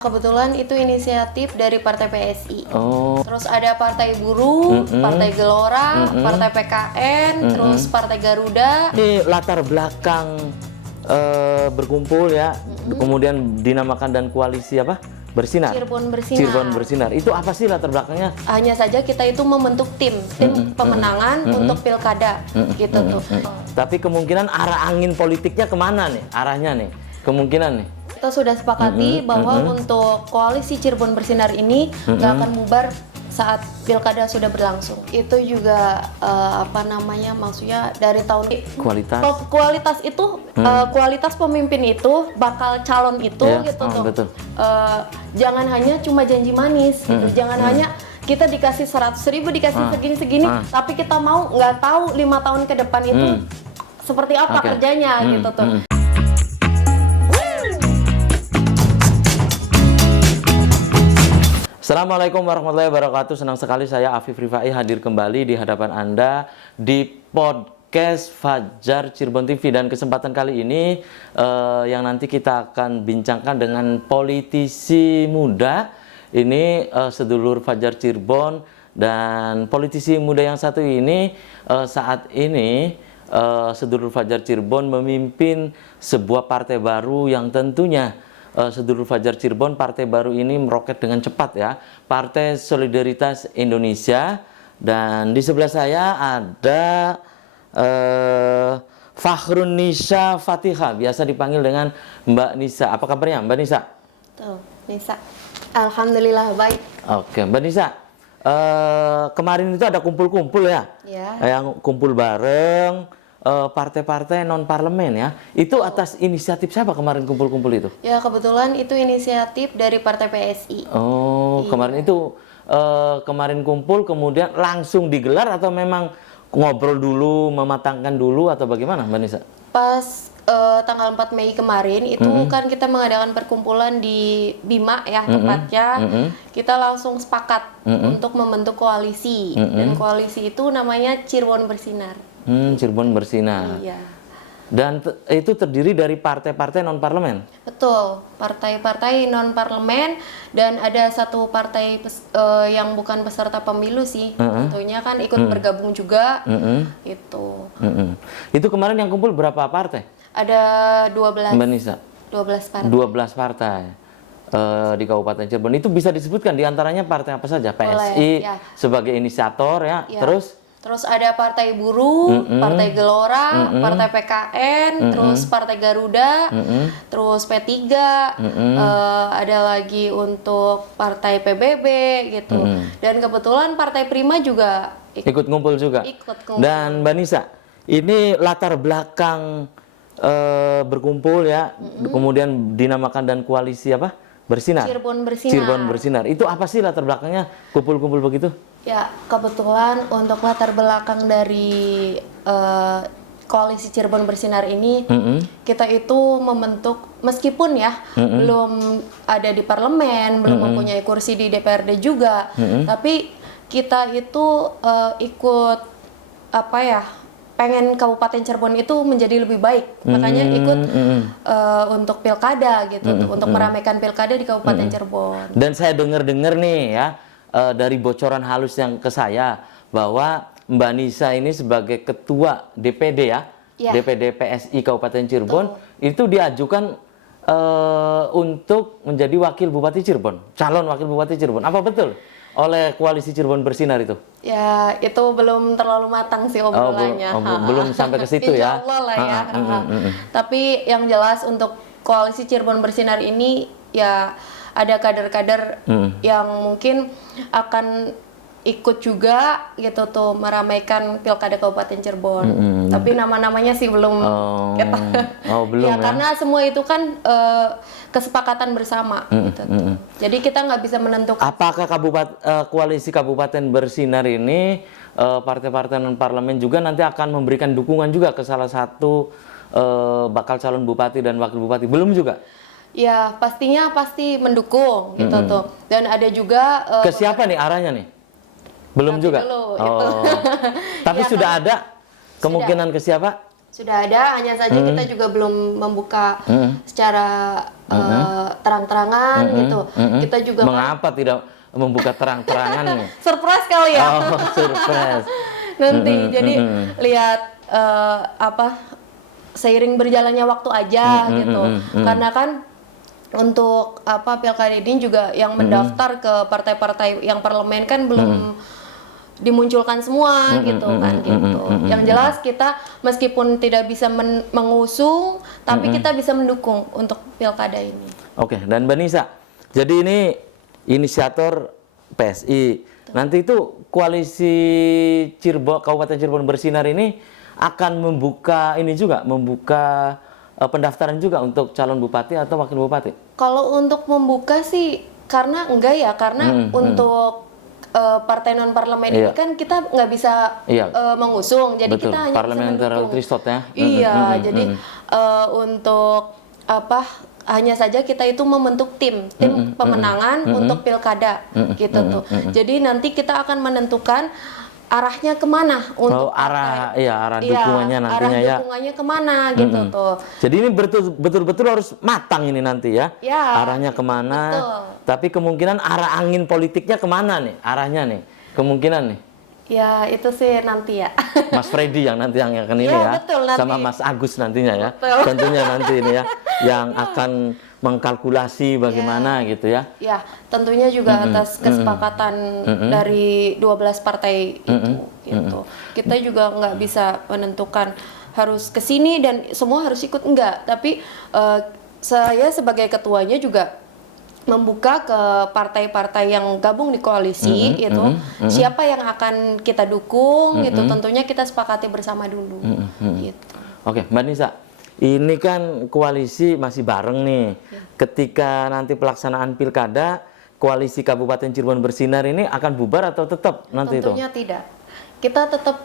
Kebetulan itu inisiatif dari Partai PSI. Oh. Terus ada Partai Buruh, Partai Gelora, Partai PKN, terus Partai Garuda. Ini latar belakang berkumpul ya, kemudian dinamakan dan koalisi apa? Bersinar. Cirebon Bersinar. Cirebon Bersinar. Itu apa sih latar belakangnya? Hanya saja kita itu membentuk tim pemenangan untuk pilkada, gitu tuh. Tapi kemungkinan arah angin politiknya kemana nih? Arahnya nih, kemungkinan nih. Kita sudah sepakati bahwa untuk koalisi Cirebon Bersinar ini nggak akan bubar saat pilkada sudah berlangsung. Itu juga maksudnya dari tahun kualitas itu kualitas pemimpin itu bakal calon itu gitu tuh. Betul. Jangan hanya cuma janji manis gitu. Jangan hanya kita dikasih 100.000 dikasih segini-segini tapi kita mau nggak tahu 5 tahun ke depan itu seperti apa kerjanya gitu tuh. Assalamualaikum warahmatullahi wabarakatuh. Senang sekali saya Afif Rifai hadir kembali di hadapan Anda di podcast Fajar Cirebon TV. Dan kesempatan kali ini yang nanti kita akan bincangkan dengan politisi muda. Ini sedulur Fajar Cirebon, dan politisi muda yang satu ini saat ini sedulur Fajar Cirebon memimpin sebuah partai baru yang tentunya sedulur Fajar Cirebon, partai baru ini meroket dengan cepat ya, Partai Solidaritas Indonesia. Dan di sebelah saya ada Fakhrun Nisa Fatihah, biasa dipanggil dengan Mbak Nisa. Apa kabarnya Mbak Nisa? Tuh, Nisa. Alhamdulillah baik. Oke, Mbak Nisa. Kemarin itu ada kumpul-kumpul ya, yang kumpul bareng partai-partai non-parlemen ya. Itu atas inisiatif siapa kemarin kumpul-kumpul itu? Ya, kebetulan itu inisiatif dari Partai PSI. Oh, kemarin itu kemarin kumpul kemudian langsung digelar atau memang ngobrol dulu, mematangkan dulu atau bagaimana Mbak Nisa? Pas tanggal 4 Mei kemarin itu kan kita mengadakan perkumpulan di Bima ya tempatnya. Kita langsung sepakat untuk membentuk koalisi. Dan koalisi itu namanya Cirebon Bersinar. Cirebon Bersinar. Iya. Dan itu terdiri dari partai-partai non-parlemen? Betul, partai-partai non-parlemen, dan ada satu partai yang bukan peserta pemilu sih. Tentunya kan ikut bergabung juga. Itu kemarin yang kumpul berapa partai? Ada 12. Mbak Nisa? 12 partai. 12 partai di Kabupaten Cirebon. Itu bisa disebutkan diantaranya partai apa saja? PSI sebagai inisiator ya. Terus ada Partai Buruh, Partai Gelora, Partai PKN, terus Partai Garuda, terus P3, ada lagi untuk Partai PBB gitu. Dan kebetulan Partai Prima juga ikut ngumpul juga. Dan Mbak Nisa, ini latar belakang berkumpul ya, kemudian dinamakan dan koalisi apa? Bersinar. Cirebon Bersinar. Cirebon Bersinar. Itu apa sih latar belakangnya kumpul-kumpul begitu? Ya, kebetulan untuk latar belakang dari koalisi Cirebon Bersinar ini, kita itu membentuk, meskipun ya belum ada di parlemen, belum mempunyai kursi di DPRD juga, tapi kita itu ikut pengen Kabupaten Cirebon itu menjadi lebih baik, makanya ikut untuk pilkada gitu, untuk meramaikan pilkada di Kabupaten Cirebon. Dan saya dengar-dengar nih ya, dari bocoran halus yang ke saya, bahwa Mbak Nisa ini sebagai ketua DPD ya, DPD PSI Kabupaten Cirebon, itu diajukan untuk menjadi wakil Bupati Cirebon, calon wakil Bupati Cirebon. Apa betul? Oleh koalisi Cirebon Bersinar itu? Ya, itu belum terlalu matang sih obrolannya. Belum sampai ke situ ya. Insya Allah lah ya. Tapi yang jelas untuk koalisi Cirebon Bersinar ini ya ada kader-kader yang mungkin akan ikut juga gitu tuh meramaikan pilkada Kabupaten Cirebon. Tapi nama-namanya sih belum belum ya. Karena semua itu kan kesepakatan bersama gitu. Jadi kita nggak bisa menentukan. Apakah koalisi Kabupaten Bersinar ini partai-partai non-parlemen juga nanti akan memberikan dukungan juga ke salah satu bakal calon bupati dan wakil bupati? Belum juga? Ya, pasti mendukung gitu tuh. Dan ada juga ke siapa nih arahnya nih? Belum juga. Dulu, Tapi ya, sudah ada kemungkinan ke siapa? Sudah ada, hanya saja kita juga belum membuka secara terang-terangan gitu. Kita juga Mengapa tidak membuka terang-terangan nih? surprise kali ya. Oh, surprise. Nanti jadi lihat seiring berjalannya waktu aja gitu. Karena kan untuk pilkada ini juga yang mendaftar ke partai-partai yang parlemen kan belum dimunculkan semua gitu kan gitu. Yang jelas kita meskipun tidak bisa mengusung tapi kita bisa mendukung untuk pilkada ini. Oke, dan Mbak Nisa, jadi ini inisiator PSI. Nanti itu koalisi Kabupaten Cirebon Bersinar ini akan membuka pendaftaran juga untuk calon bupati atau wakil bupati. Kalau untuk membuka sih karena enggak ya, karena untuk partai non parlemen ini kan kita nggak bisa mengusung, jadi Betul. kita hanya Parliamentary bisa mendukung. threshold ya. Iya, jadi untuk hanya saja kita itu membentuk tim pemenangan untuk pilkada gitu tuh. Jadi nanti kita akan menentukan arahnya kemana untuk arah dukungannya nantinya arah dukungannya kemana gitu tuh. Jadi ini betul-betul harus matang ini nanti ya. Arahnya kemana? Betul. Tapi kemungkinan arah angin politiknya kemana nih? Arahnya nih, kemungkinan nih. Ya itu sih nanti ya. Mas Freddy yang nanti yang akan ini ya, betul, nanti. sama Mas Agus nantinya ya, Betul. tentunya nanti ini ya, yang akan mengkalkulasi bagaimana gitu ya. Ya, tentunya juga atas kesepakatan dari 12 partai itu gitu. Kita juga nggak bisa menentukan harus ke sini dan semua harus ikut, enggak. Tapi saya sebagai ketuanya juga membuka ke partai-partai yang gabung di koalisi itu siapa yang akan kita dukung gitu, tentunya kita sepakati bersama dulu gitu. Oke, Mbak Nisa, ini kan koalisi masih bareng nih. Ketika nanti pelaksanaan pilkada, koalisi Kabupaten Cirebon Bersinar ini akan bubar atau tetap nanti Tentunya tidak. Kita tetap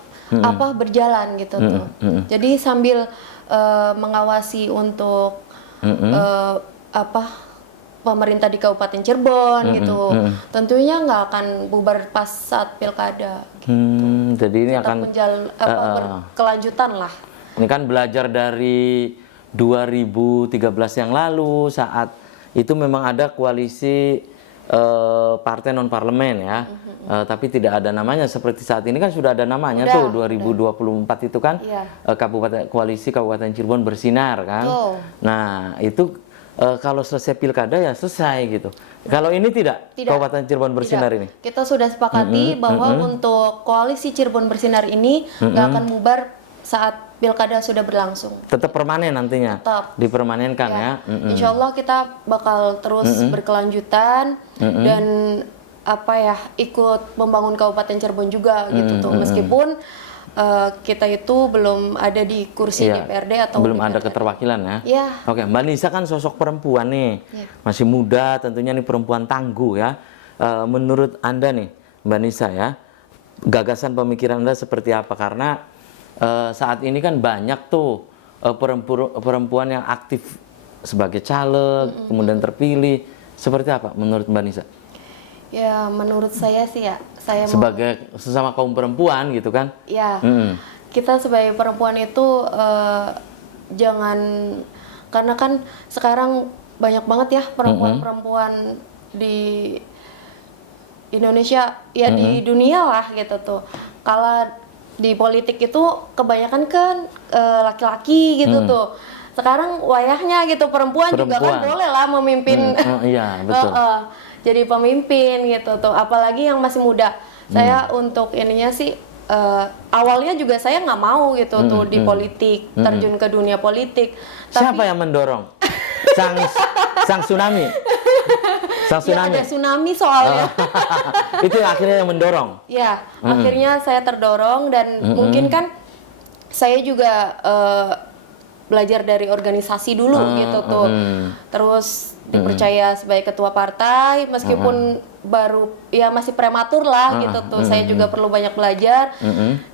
berjalan gitu tuh. Jadi sambil mengawasi untuk pemerintah di Kabupaten Cirebon gitu. Tentunya nggak akan bubar pas saat pilkada. Gitu. Jadi ini tetap akan berkelanjutan lah. Ini kan belajar dari 2013 yang lalu, saat itu memang ada koalisi partai non parlemen ya, tapi tidak ada namanya. Seperti saat ini kan sudah ada namanya tuh 2024 itu kan, koalisi Kabupaten Cirebon Bersinar kan. Nah itu kalau selesai pilkada ya selesai gitu. Kalau ini tidak. Kabupaten Cirebon Bersinar ini. Kita sudah sepakati bahwa untuk koalisi Cirebon Bersinar ini nggak akan bubar saat pilkada sudah berlangsung. Tetap permanen nantinya. Tetap. Dipermanenkan ya. Insya Allah kita bakal terus berkelanjutan dan ikut membangun Kabupaten Cirebon juga gitu tuh. Meskipun kita itu belum ada di kursi DPRD atau belum ada keterwakilan ya. Oke, Mbak Nisa kan sosok perempuan nih, masih muda, tentunya nih perempuan tangguh ya. Menurut Anda nih, Mbak Nisa ya, gagasan pemikiran Anda seperti apa? Karena saat ini kan banyak tuh perempuan yang aktif sebagai caleg, kemudian terpilih. Seperti apa menurut Mbak Nisa? Ya, menurut saya sih ya, saya sebagai sesama kaum perempuan gitu kan? Ya, kita sebagai perempuan itu jangan, karena kan sekarang banyak banget ya perempuan-perempuan di Indonesia ya, di dunia lah gitu tuh. Kalau di politik itu kebanyakan kan laki-laki gitu tuh. Sekarang wayahnya gitu perempuan juga kan boleh lah memimpin. Iya, betul. Jadi pemimpin gitu tuh, apalagi yang masih muda. Saya untuk ininya sih awalnya juga saya nggak mau gitu tuh di politik, terjun ke dunia politik. Siapa yang mendorong? Sang tsunami. Sang tsunami. Ya, ada tsunami soalnya. Itu yang akhirnya yang mendorong. Ya, akhirnya saya terdorong dan mungkin kan saya juga belajar dari organisasi dulu gitu tuh. Terus dipercaya sebagai ketua partai meskipun baru ya masih prematur lah gitu tuh. Saya juga perlu banyak belajar.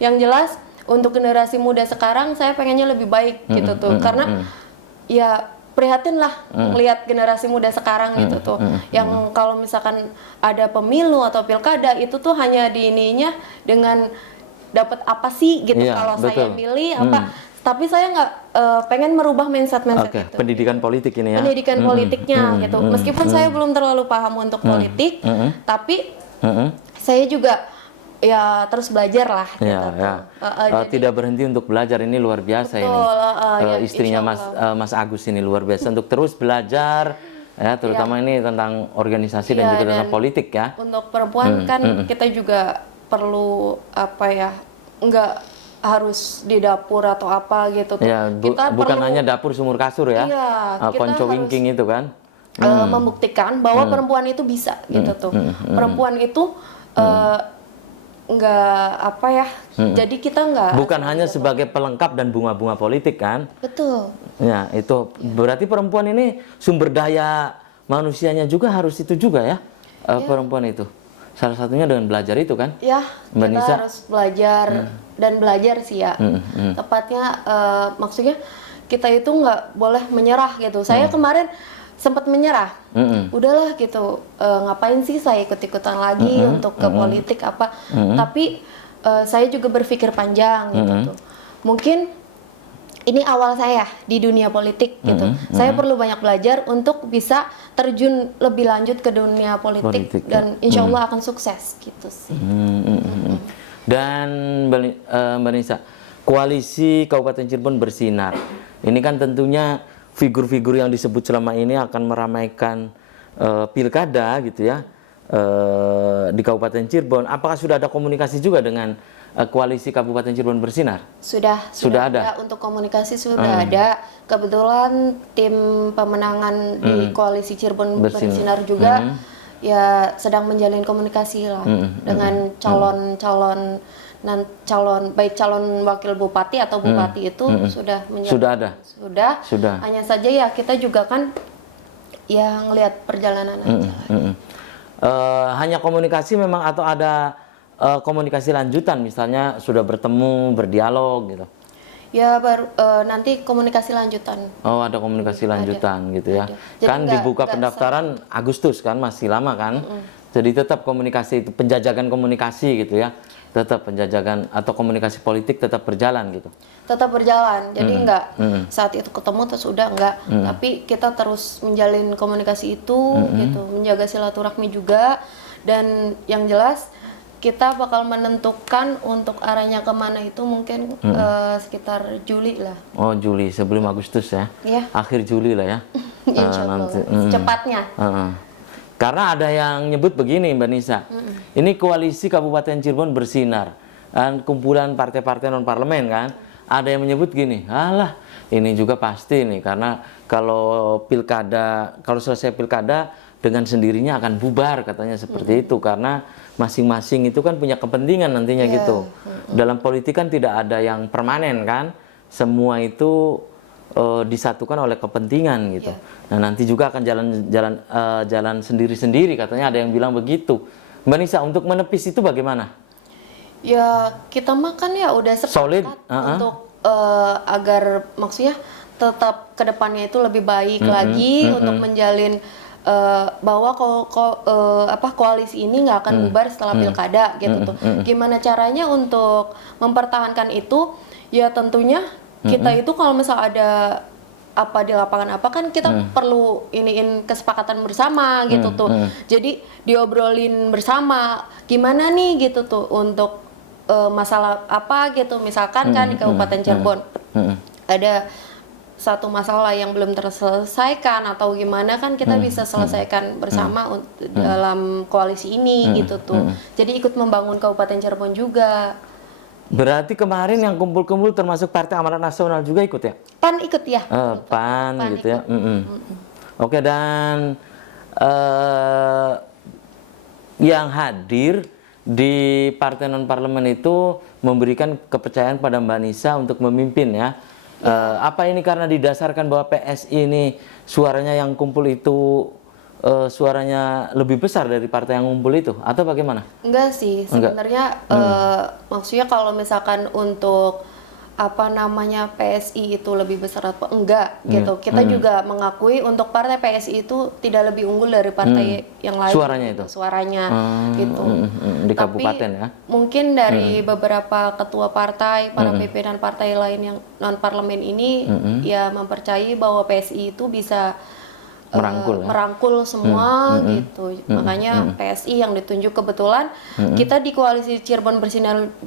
Yang jelas untuk generasi muda sekarang saya pengennya lebih baik gitu tuh. Karena ya prihatin lah melihat generasi muda sekarang gitu tuh. Yang kalau misalkan ada pemilu atau pilkada itu tuh hanya diininya dengan dapat apa sih gitu. Kalau saya milih apa, tapi saya nggak pengen merubah mindset Oke, itu. pendidikan politik ini ya. Pendidikan politiknya gitu. Meskipun saya belum terlalu paham untuk politik, tapi saya juga ya terus belajar lah gitu. Ya, ya. Tidak berhenti untuk belajar, ini luar biasa ini. ya, Istrinya Mas Agus ini luar biasa untuk terus belajar ya, terutama ini tentang organisasi dan juga tentang politik ya. Untuk perempuan kan kita juga perlu apa ya, nggak harus di dapur atau apa gitu tuh. Ya, Kita bukan perlu, hanya dapur sumur kasur ya. Iya, kita Konco harus wingking itu kan. membuktikan bahwa perempuan itu bisa gitu tuh. Perempuan itu nggak apa ya, jadi kita nggak Bukan hanya sebagai pelengkap dan bunga-bunga politik kan. betul. Ya, itu berarti perempuan ini sumber daya manusianya juga harus itu juga ya. Perempuan itu. Salah satunya dengan belajar itu kan. Ya, Mbak kita Nisa? harus belajar dan belajar sih ya. Tepatnya maksudnya kita itu nggak boleh menyerah gitu. Saya kemarin sempat menyerah. Udahlah gitu. Ngapain sih saya ikut-ikutan lagi untuk ke politik apa? Tapi saya juga berpikir panjang gitu tuh. Mungkin ini awal saya di dunia politik gitu. Saya perlu banyak belajar untuk bisa terjun lebih lanjut ke dunia politik dan insya Allah akan sukses gitu sih. Dan Mbak Nisa, koalisi Kabupaten Cirebon bersinar. Ini kan tentunya figur-figur yang disebut selama ini akan meramaikan pilkada gitu ya di Kabupaten Cirebon. Apakah sudah ada komunikasi juga dengan koalisi Kabupaten Cirebon bersinar? Sudah ada. Untuk komunikasi sudah ada. Kebetulan tim pemenangan di koalisi Cirebon bersinar juga ya sedang menjalin komunikasi lah dengan calon baik calon wakil bupati atau bupati itu sudah menjalin. Sudah. Hanya saja ya kita juga kan yang lihat perjalanan aja. Hanya komunikasi memang atau ada komunikasi lanjutan, misalnya sudah bertemu, berdialog gitu? Ya baru nanti komunikasi lanjutan. Oh, ada komunikasi lanjutan gitu ya. Kan dibuka pendaftaran Agustus kan, masih lama kan. Jadi tetap komunikasi itu, penjajakan komunikasi gitu ya. Tetap penjajakan atau komunikasi politik tetap berjalan gitu. Tetap berjalan. Jadi enggak saat itu ketemu terus udah enggak. Tapi kita terus menjalin komunikasi itu gitu, menjaga silaturahmi juga, dan yang jelas kita bakal menentukan untuk arahnya kemana itu mungkin sekitar Juli lah. Oh, Juli sebelum Agustus ya? Iya. Akhir Juli lah ya? Insya Allah. Secepatnya. Karena ada yang nyebut begini Mbak Nisa, ini koalisi Kabupaten Cirebon bersinar, dan kumpulan partai-partai non-parlemen kan, ada yang menyebut gini, alah ini juga pasti nih, karena kalau selesai pilkada dengan sendirinya akan bubar katanya seperti itu, karena masing-masing itu kan punya kepentingan nantinya gitu. Dalam politik kan tidak ada yang permanen kan, semua itu disatukan oleh kepentingan gitu. Nah nanti juga akan jalan sendiri-sendiri katanya, ada yang bilang begitu. Mbak Nisa, untuk menepis itu bagaimana? Ya kita makan ya udah solid untuk agar maksudnya tetap kedepannya itu lebih baik lagi untuk menjalin bahwa koalisi ini nggak akan bubar setelah pilkada gitu tuh. Gimana caranya untuk mempertahankan itu? Ya tentunya kita itu kalau misal ada apa di lapangan apa kan kita perlu iniin kesepakatan bersama gitu tuh. Jadi diobrolin bersama gimana nih gitu tuh untuk masalah apa gitu, misalkan kan di Kabupaten Cirebon ada satu masalah yang belum terselesaikan atau gimana kan kita bisa selesaikan bersama dalam koalisi ini gitu tuh. Jadi ikut membangun Kabupaten Cirebon juga. Berarti kemarin yang kumpul-kumpul termasuk Partai Amanat Nasional juga ikut ya? PAN ikut ya. PAN gitu ikut. Ya. Oke, dan yang hadir di partai non-parlemen itu memberikan kepercayaan pada Mbak Nisa untuk memimpin ya. Apa ini karena didasarkan bahwa PSI ini suaranya yang kumpul itu suaranya lebih besar dari partai yang ngumpul itu, atau bagaimana? Enggak sih, sebenarnya maksudnya kalau misalkan untuk apa namanya PSI itu lebih besar atau enggak gitu. Kita juga mengakui untuk partai PSI itu tidak lebih unggul dari partai yang lain. Suaranya itu? Suaranya gitu. Di kabupaten ya? Mungkin dari beberapa ketua partai, para pimpinan partai lain yang non parlemen ini ya mempercayai bahwa PSI itu bisa merangkul semua gitu. Makanya PSI yang ditunjuk kebetulan kita di koalisi Cirebon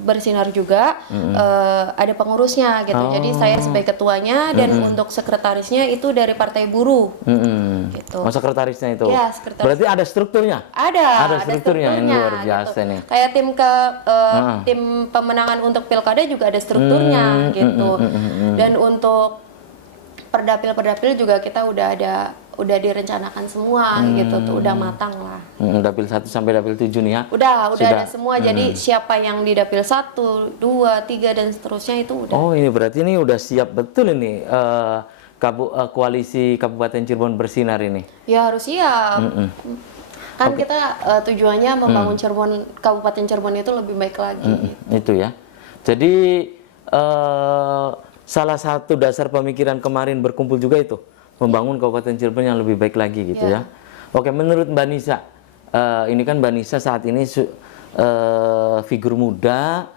bersinar juga ada pengurusnya gitu. Jadi saya sebagai ketuanya dan untuk sekretarisnya itu dari Partai Buruh. Gitu. Oh, sekretarisnya itu. Ya, sekretaris. Berarti ada strukturnya? Ada strukturnya yang luar biasa gitu. nih. Kayak tim pemenangan untuk pilkada juga ada strukturnya gitu. Dan untuk perdapil juga kita udah direncanakan semua gitu tuh, udah matang lah. Dapil 1 sampai dapil 7 nih ya? Udah ada semua. Jadi siapa yang di dapil 1, 2, 3 dan seterusnya itu udah. Oh, ini berarti ini udah siap betul ini koalisi Kabupaten Cirebon bersinar ini. Ya harus siap. Kan kita tujuannya membangun Kabupaten Cirebon itu lebih baik lagi. Itu ya. Jadi salah satu dasar pemikiran kemarin berkumpul juga itu membangun Kabupaten Cirebon yang lebih baik lagi gitu ya. Oke, menurut Mbak Nisa, ini kan Mbak Nisa saat ini figur muda,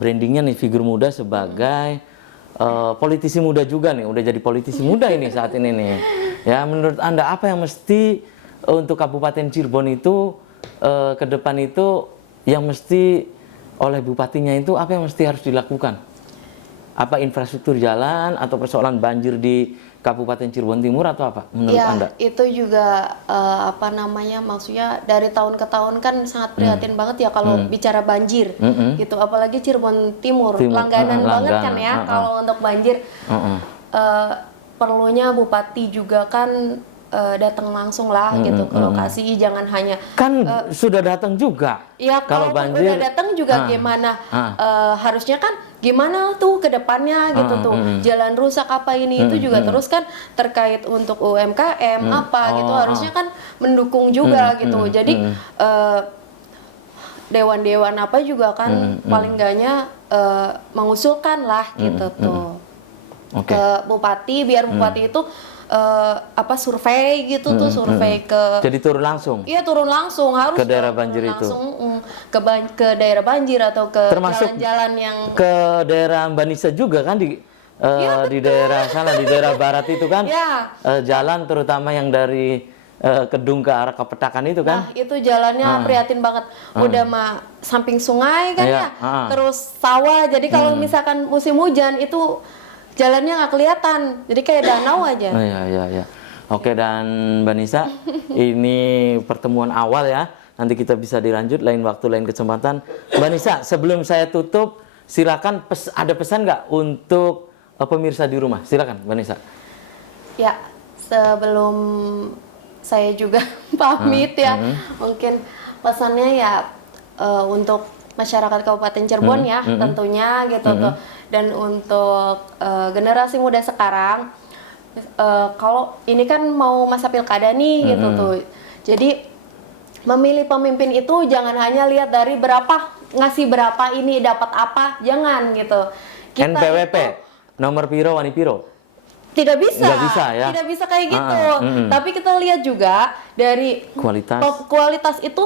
brandingnya nih figur muda sebagai politisi muda juga nih, udah jadi politisi muda ini saat ini nih. Ya, menurut Anda apa yang mesti untuk Kabupaten Cirebon itu ke depan itu yang mesti oleh bupatinya itu apa yang mesti harus dilakukan? Apa infrastruktur jalan atau persoalan banjir di Kabupaten Cirebon Timur atau apa menurut Anda? Itu juga apa namanya, maksudnya dari tahun ke tahun kan sangat prihatin banget ya kalau bicara banjir gitu, apalagi Cirebon Timur langganan banget kan ya kalau untuk banjir. Perlunya bupati juga kan datang langsung lah gitu ke lokasi, jangan hanya sudah datang juga. Ya kalau banjir udah datang juga gimana harusnya kan gimana tuh ke depannya gitu tuh, jalan rusak apa ini itu juga terus kan terkait untuk UMKM gitu harusnya kan mendukung juga gitu. Jadi dewan-dewan apa juga kan paling enggaknya mengusulkan lah gitu tuh ke bupati, biar bupati itu survei gitu tuh, survei ke. Jadi turun langsung. Iya, turun langsung, harus ke daerah banjir langsung, itu. Ke daerah banjir atau ke jalan-jalan yang ke daerah Mbak Nisa juga kan di daerah sana, di daerah barat itu kan. Jalan terutama yang dari Kedung ke arah Kepetakan itu kan. Nah, itu jalannya prihatin banget. Udah mah samping sungai kan ya. Terus sawah. Jadi kalau misalkan musim hujan itu jalannya nggak kelihatan, jadi kayak danau aja. Iya. Oke, dan Mbak Nisa, ini pertemuan awal ya. Nanti kita bisa dilanjut lain waktu, lain kesempatan. Mbak Nisa, sebelum saya tutup, silakan ada pesan nggak untuk pemirsa di rumah? Silakan, Mbak Nisa. Ya, sebelum saya juga pamit ya, mungkin pesannya ya untuk masyarakat Kabupaten Cirebon ya, tentunya gitu tuh. Dan untuk generasi muda sekarang, kalau ini kan mau masa pilkada nih gitu tuh, jadi memilih pemimpin itu jangan hanya lihat dari ngasih berapa ini dapat apa, jangan gitu. NPWP, nomor piro wani piro? Tidak bisa ya? Tidak bisa kayak gitu. Tapi kita lihat juga dari kualitas itu,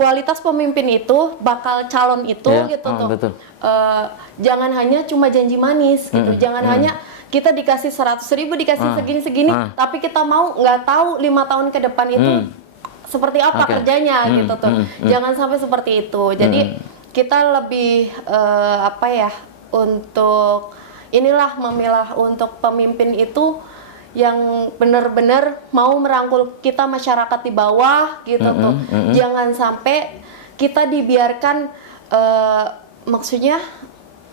kualitas pemimpin itu, bakal calon itu gitu tuh. Betul. Jangan hanya cuma janji manis gitu. Jangan hanya kita dikasih 100.000, dikasih segini-segini, tapi kita mau nggak tahu 5 tahun ke depan itu seperti apa kerjanya gitu tuh. Jangan sampai seperti itu. Jadi kita lebih untuk inilah memilah untuk pemimpin itu yang benar-benar mau merangkul kita masyarakat di bawah gitu tuh. Jangan sampai kita dibiarkan maksudnya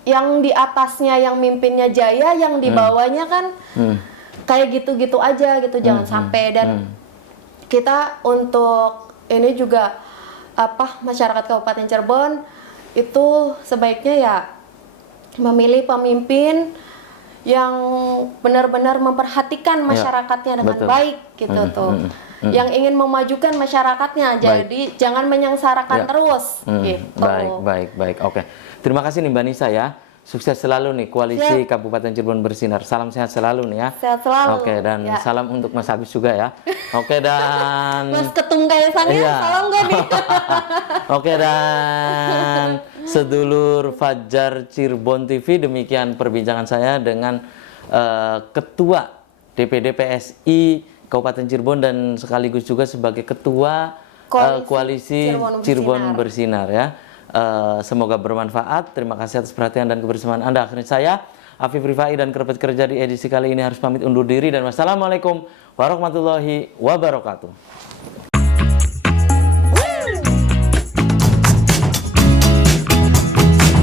yang di atasnya yang mimpinnya jaya, yang di bawahnya kan kayak gitu-gitu aja gitu. Jangan sampai. Dan kita untuk ini juga masyarakat Kabupaten Cirebon itu sebaiknya ya memilih pemimpin yang benar-benar memperhatikan masyarakatnya dengan baik gitu tuh. Yang ingin memajukan masyarakatnya, jadi jangan menyengsarakan terus gitu. Baik. Oke. Terima kasih nih Mbak Nisa ya sukses selalu nih koalisi Kabupaten Cirebon Bersinar. Salam sehat selalu nih ya. Sehat selalu. Oke, dan Ya. salam untuk Mas Habis juga ya. Oke, dan Mas Ketum Kaisangnya Iya. salam gak nih? Oke, dan sedulur Fajar Cirebon TV, demikian perbincangan saya dengan Ketua DPD PSI Kabupaten Cirebon dan sekaligus juga sebagai Ketua Koalisi Cirebon Bersinar ya. Semoga bermanfaat. Terima kasih atas perhatian dan kebersamaan Anda. Akhirnya saya Afif Rifai dan kerabat kerja di edisi kali ini harus pamit undur diri dan wassalamualaikum warahmatullahi wabarakatuh.